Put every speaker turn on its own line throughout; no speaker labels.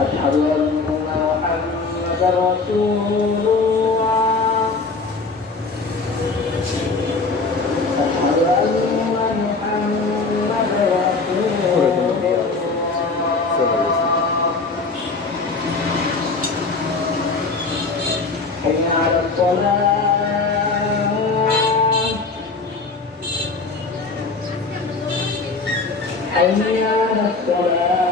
أشهد أن محمدا رسول الله أشهد أن محمدا رسول الله حي على الصلاة حي على الصلاة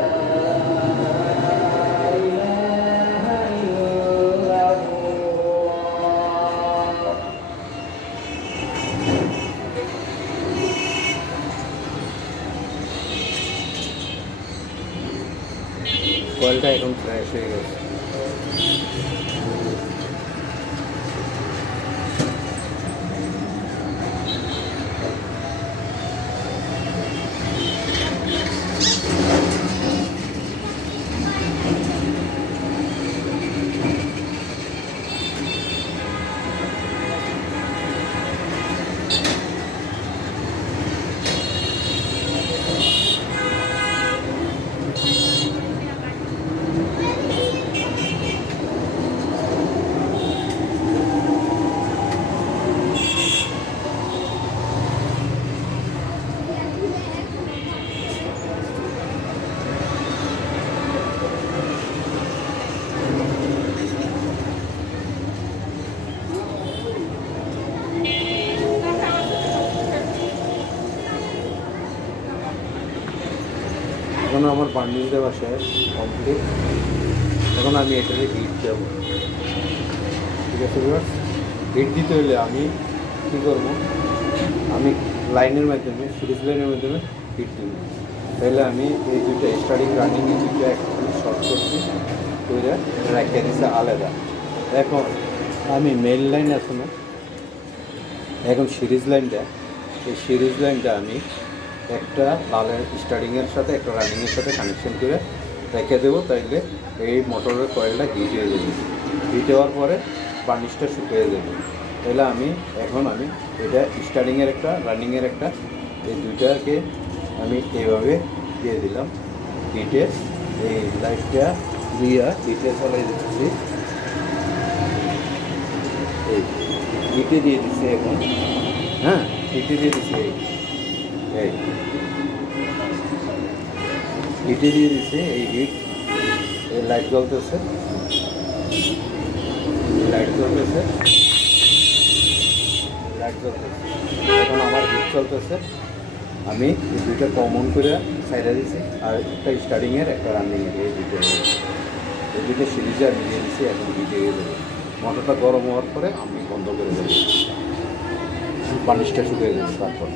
কয়েলটা এখন ফ্রেশ হয়ে গেছে। এখন আমার বান্ডিল দেওয়া শেষ কমপ্লিট এখন আমি এটাকে হিট দেব। ঠিক আছে হিট দিতে হলে আমি কী করব? আমি লাইনের মাধ্যমে সিরিজ লাইনের মাধ্যমে হিট দিব। তাহলে আমি এই দুটো স্টার্টিং রানিং এই দুটো একটু শর্ট করছি করে রেখে দিছে আলাদা। এখন আমি মেল লাইন আছে না? এখন সিরিজ লাইনটা এই সিরিজ লাইনটা আমি একটা লালের স্টার্টিংয়ের সাথে, একটা রানিংয়ের সাথে কানেকশন করে রেখে দেবো। তাইলে এই মোটরের কয়েলটা হিট হয়ে যাবে। হিট হওয়ার পরে বার্নিশটা শুকিয়ে যাবে। তাহলে আমি, এখন আমি এটা স্টার্টিংয়ের একটা রানিংয়ের একটা, এই দুইটাকে আমি এইভাবে দিয়ে দিলাম। হিটে এই লাইটটা দিয়া হিটে চলাই দিচ্ছি এই হিটে দিয়ে দিচ্ছি এখন। হ্যাঁ হিটে দিয়ে দিচ্ছি এই। হিটে দিয়ে দিচ্ছে এই হিট এই লাইট জ্বলতেছে। লাইট জ্বলতেছে। লাইট জ্বলতেছে। এখন আমার হিট চলতেছে। আমি এই দুইটা কমন করে সাইডে দিছি, আর একটা স্টার্টিংয়ের একটা রানিংয়ের এই দুটো এই দুটো সিরিজে আমি দিয়ে দিচ্ছি এখন হিটে গিয়ে দেবো। মোটরটা গরম হওয়ার পরে আমি বন্ধ করে দেবো। পানিশটা শুকিয়ে দেবো তারপর।